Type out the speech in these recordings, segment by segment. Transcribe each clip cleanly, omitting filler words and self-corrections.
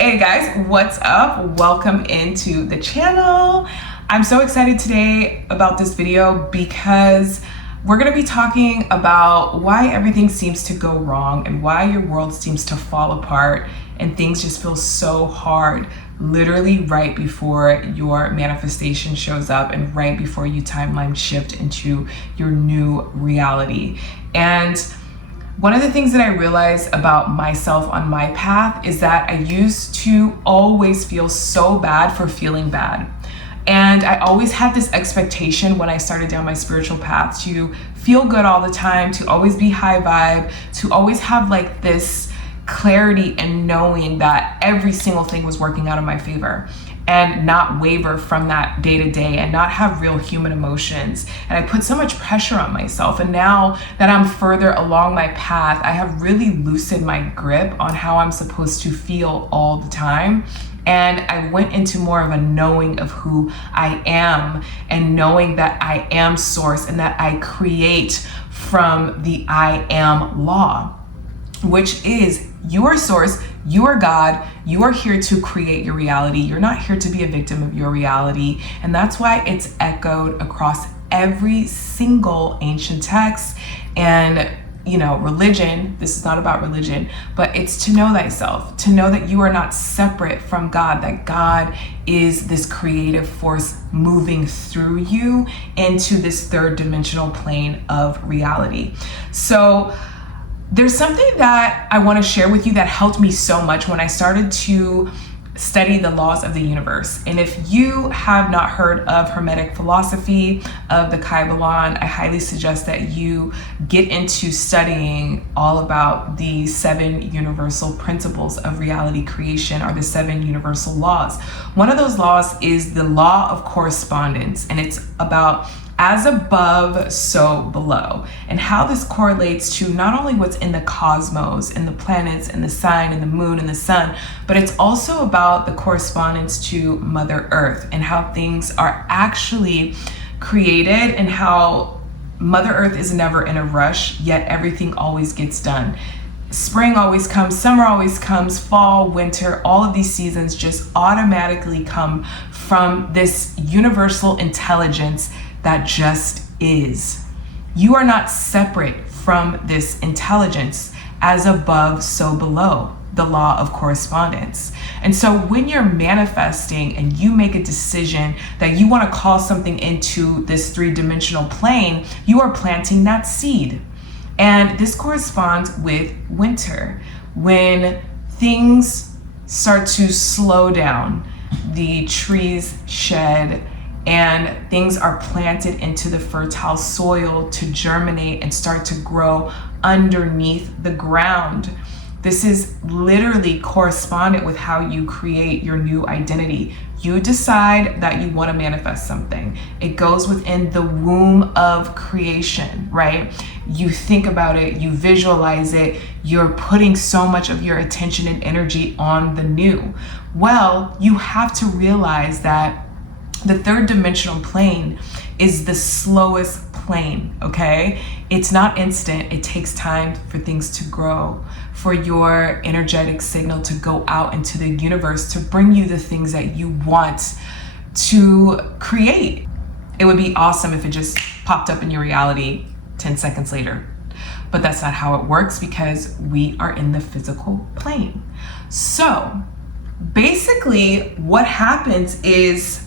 Hey guys, what's up? Welcome into the channel. I'm so excited today about this video because we're going to be talking about why everything seems to go wrong and why your world seems to fall apart and things just feel so hard literally right before your manifestation shows up and right before you timeline shift into your new reality. And one of the things that I realized about myself on my path is that I used to always feel so bad for feeling bad. And I always had this expectation when I started down my spiritual path to feel good all the time, to always be high vibe, to always have like this clarity and knowing that every single thing was working out in my favor, and not waver from that day to day and not have real human emotions. And I put so much pressure on myself. And now that I'm further along my path, I have really loosened my grip on how I'm supposed to feel all the time. And I went into more of a knowing of who I am and knowing that I am source and that I create from the I am law, which is your source, you are God, you are here to create your reality. You're not here to be a victim of your reality. And that's why it's echoed across every single ancient text and religion. This is not about religion, but it's to know thyself, to know that you are not separate from God, that God is this creative force moving through you into this third dimensional plane of reality. So there's something that I want to share with you that helped me so much when I started to study the laws of the universe. And if you have not heard of Hermetic philosophy, of the Kabbalah, I highly suggest that you get into studying all about the 7 universal principles of reality creation, or the 7 universal laws. One of those laws is the law of correspondence, and it's about as above, so below, and how this correlates to not only what's in the cosmos and the planets and the sign and the moon and the sun, but it's also about the correspondence to Mother Earth and how things are actually created and how Mother Earth is never in a rush, yet everything always gets done. Spring always comes, summer always comes, fall, winter, all of these seasons just automatically come from this universal intelligence that just is. You are not separate from this intelligence. As above, so below, the law of correspondence. And so when you're manifesting and you make a decision that you want to call something into this 3-dimensional plane, you are planting that seed. And this corresponds with winter, when things start to slow down, the trees shed, and things are planted into the fertile soil to germinate and start to grow underneath the ground. This is literally correspondent with how you create your new identity. You decide that you want to manifest something. It goes within the womb of creation, right? You think about it, you visualize it, you're putting so much of your attention and energy on the new. Well, you have to realize that the 3rd dimensional plane is the slowest plane, okay? It's not instant. It takes time for things to grow, for your energetic signal to go out into the universe to bring you the things that you want to create. It would be awesome if it just popped up in your reality 10 seconds later. But that's not how it works because we are in the physical plane. So basically what happens is,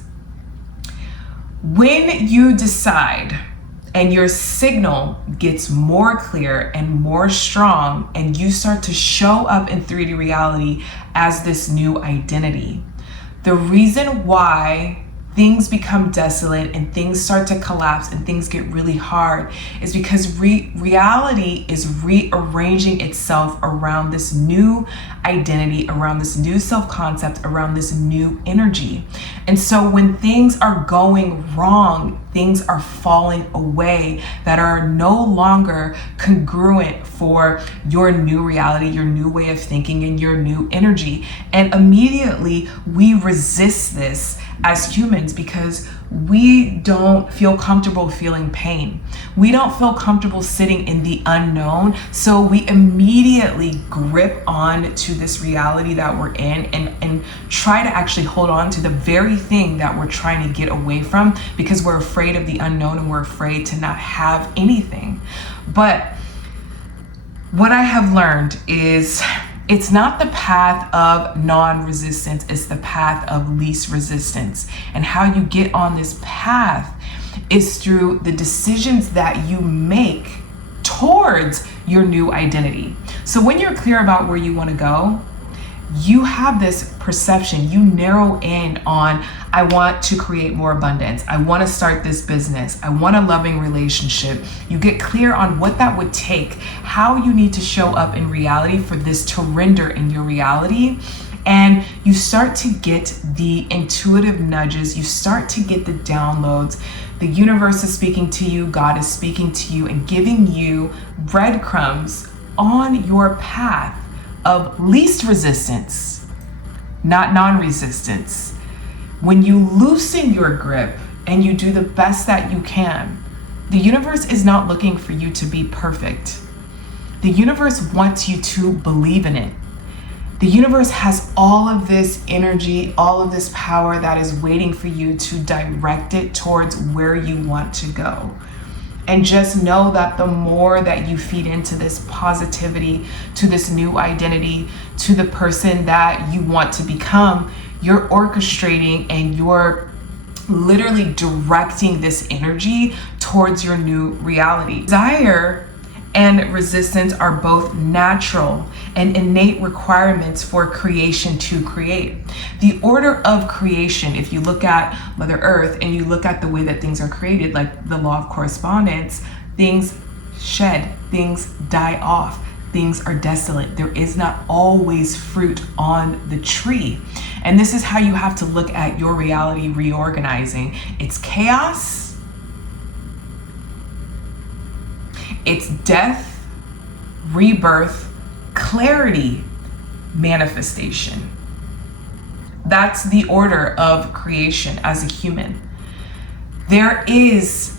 when you decide and your signal gets more clear and more strong and you start to show up in 3D reality as this new identity, the reason why things become desolate and things start to collapse and things get really hard is because reality is rearranging itself around this new identity, around this new self-concept, around this new energy. And so when things are going wrong, things are falling away that are no longer congruent for your new reality, your new way of thinking, and your new energy. And immediately we resist this as humans because we don't feel comfortable feeling pain. We don't feel comfortable sitting in the unknown. So we immediately grip on to this reality that we're in and try to actually hold on to the very thing that we're trying to get away from, because we're afraid of the unknown and we're afraid to not have anything. But what I have learned is it's not the path of non-resistance, it's the path of least resistance. And how you get on this path is through the decisions that you make towards your new identity. So when you're clear about where you want to go, you have this perception, you narrow in on, I want to create more abundance. I want to start this business. I want a loving relationship. You get clear on what that would take, how you need to show up in reality for this to render in your reality. And you start to get the intuitive nudges. You start to get the downloads. The universe is speaking to you. God is speaking to you and giving you breadcrumbs on your path of least resistance, not non-resistance. When you loosen your grip and you do the best that you can, the universe is not looking for you to be perfect. The universe wants you to believe in it. The universe has all of this energy, all of this power that is waiting for you to direct it towards where you want to go. And just know that the more that you feed into this positivity, to this new identity, to the person that you want to become, you're orchestrating and you're literally directing this energy towards your new reality. Desire and resistance are both natural and innate requirements for creation to create. The order of creation, if you look at Mother Earth and you look at the way that things are created, like the law of correspondence, things shed, things die off, things are desolate. There is not always fruit on the tree. And this is how you have to look at your reality reorganizing. It's chaos, it's death, rebirth, clarity, manifestation. That's the order of creation as a human. There is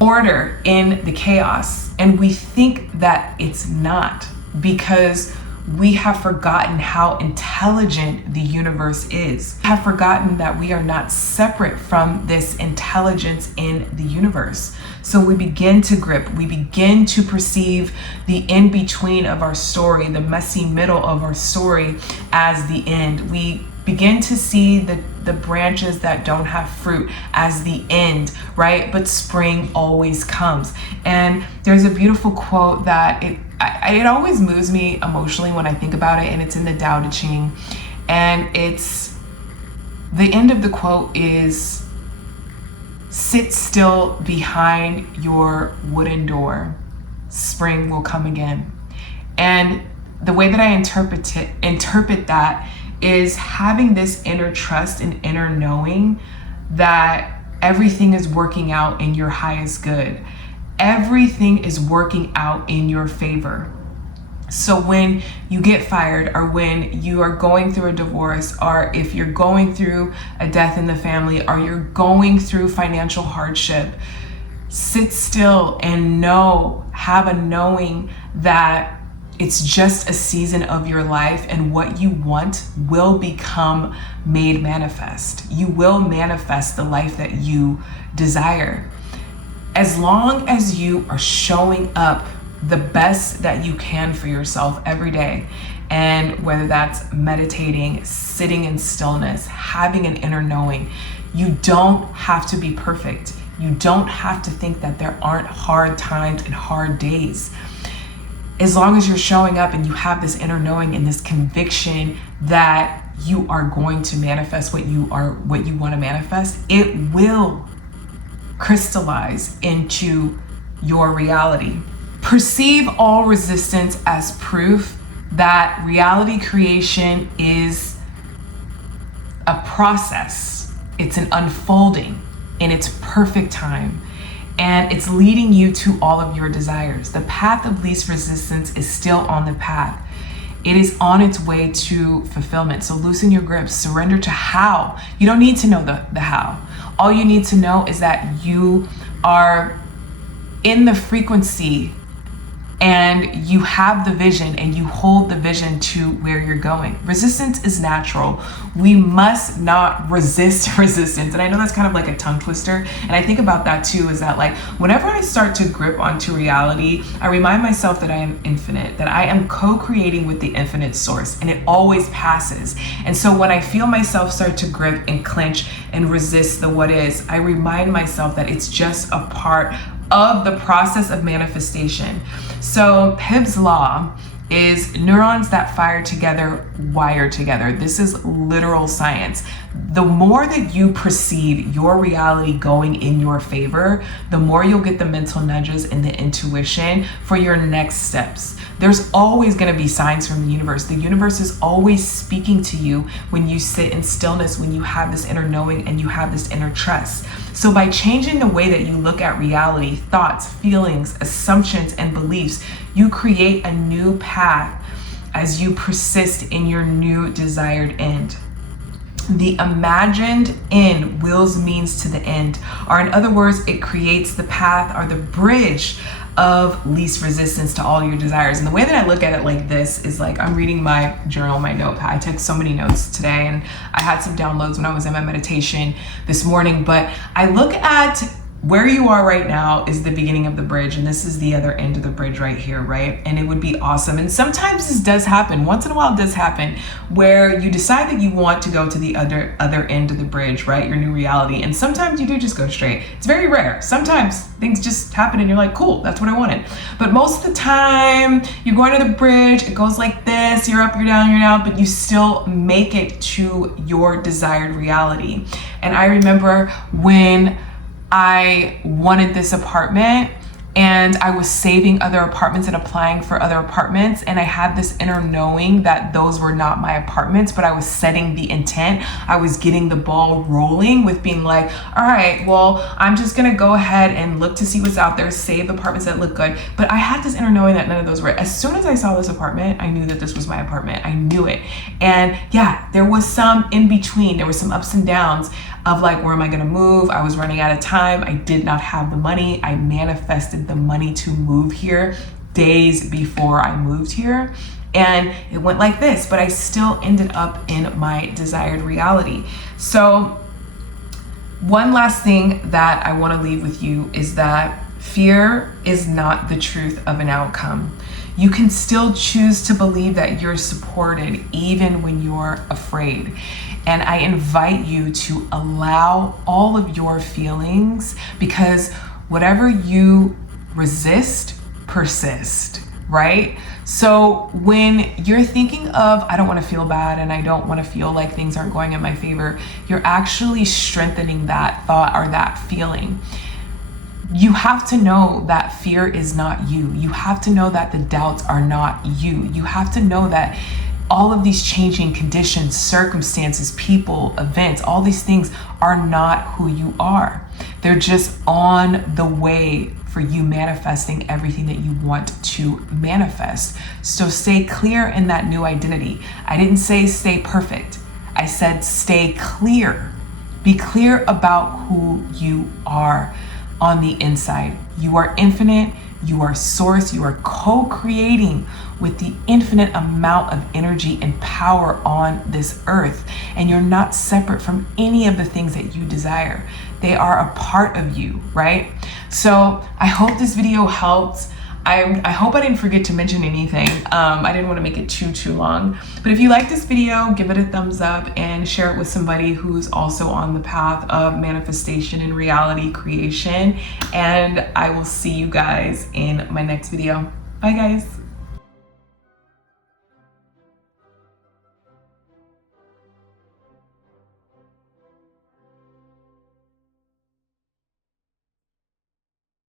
order in the chaos, and we think that it's not, because we have forgotten how intelligent the universe is. We have forgotten that we are not separate from this intelligence in the universe. So we begin to grip, we begin to perceive the in-between of our story, the messy middle of our story as the end. We begin to see the branches that don't have fruit as the end, right? But spring always comes. And there's a beautiful quote that it always moves me emotionally when I think about it, and it's in the Tao Te Ching. And it's, the end of the quote is, sit still behind your wooden door, spring will come again. And the way that I interpret that is having this inner trust and inner knowing that everything is working out in your highest good. Everything is working out in your favor. So when you get fired, or when you are going through a divorce, or if you're going through a death in the family, or you're going through financial hardship, sit still and have a knowing that it's just a season of your life, and what you want will become made manifest. You will manifest the life that you desire. As long as you are showing up the best that you can for yourself every day, and whether that's meditating, sitting in stillness, having an inner knowing, you don't have to be perfect. You don't have to think that there aren't hard times and hard days. As long as you're showing up and you have this inner knowing and this conviction that you are going to manifest what you want to manifest, it will crystallize into your reality. Perceive all resistance as proof that reality creation is a process. It's an unfolding in its perfect time. And it's leading you to all of your desires. The path of least resistance is still on the path. it is on its way to fulfillment. So loosen your grip, surrender to how. You don't need to know the how. All you need to know is that you are in the frequency and you have the vision and you hold the vision to where you're going. Resistance is natural. We must not resist resistance. And I know that's kind of like a tongue twister. And I think about that too, is that like, whenever I start to grip onto reality, I remind myself that I am infinite, that I am co-creating with the infinite source, and it always passes. And so when I feel myself start to grip and clench and resist the what is, I remind myself that it's just a part of the process of manifestation. So Hibb's law is neurons that fire together wire together. This is literal science. The more that you perceive your reality going in your favor, the more you'll get the mental nudges and the intuition for your next steps. There's always going to be signs from the universe. The universe is always speaking to you when you sit in stillness, when you have this inner knowing and you have this inner trust. So by changing the way that you look at reality, thoughts, feelings, assumptions, and beliefs, you create a new path as you persist in your new desired end. The imagined end wills means to the end, or in other words, it creates the path or the bridge of least resistance to all your desires. And the way that I look at it like this is like, I'm reading my journal, my notepad. I took so many notes today, and I had some downloads when I was in my meditation this morning, but I look at where you are right now is the beginning of the bridge, and this is the other end of the bridge right here, right? And it would be awesome. And sometimes this does happen. Once in a while it does happen where you decide that you want to go to the other end of the bridge, right? Your new reality. And sometimes you do just go straight. It's very rare. Sometimes things just happen and you're like, cool, that's what I wanted. But most of the time you're going to the bridge, it goes like this, you're up, you're down, you're down, but you still make it to your desired reality. And I remember when I wanted this apartment and I was saving other apartments and applying for other apartments, and I had this inner knowing that those were not my apartments, but I was setting the intent. I was getting the ball rolling with being like, all right, well, I'm just gonna go ahead and look to see what's out there, save apartments that look good. But I had this inner knowing that none of those were. As soon as I saw this apartment, I knew that this was my apartment. I knew it. And yeah, there was some in between. There were some ups and downs of like, where am I gonna move? I was running out of time. I did not have the money. I manifested the money to move here days before I moved here. And it went like this, but I still ended up in my desired reality. So one last thing that I wanna leave with you is that fear is not the truth of an outcome. You can still choose to believe that you're supported even when you're afraid. And I invite you to allow all of your feelings, because whatever you resist, persist, right? So when you're thinking of, I don't want to feel bad and I don't want to feel like things aren't going in my favor, you're actually strengthening that thought or that feeling. You have to know that fear is not you. You have to know that the doubts are not you. You have to know that all of these changing conditions, circumstances, people, events, all these things are not who you are. They're just on the way for you manifesting everything that you want to manifest. So stay clear in that new identity. I didn't say stay perfect. I said stay clear. Be clear about who you are on the inside. You are infinite. You are source. You are co-creating with the infinite amount of energy and power on this earth. And you're not separate from any of the things that you desire. They are a part of you, right? So I hope this video helped. I hope I didn't forget to mention anything. I didn't want to make it too long. But if you like this video, give it a thumbs up and share it with somebody who's also on the path of manifestation and reality creation. And I will see you guys in my next video. Bye guys.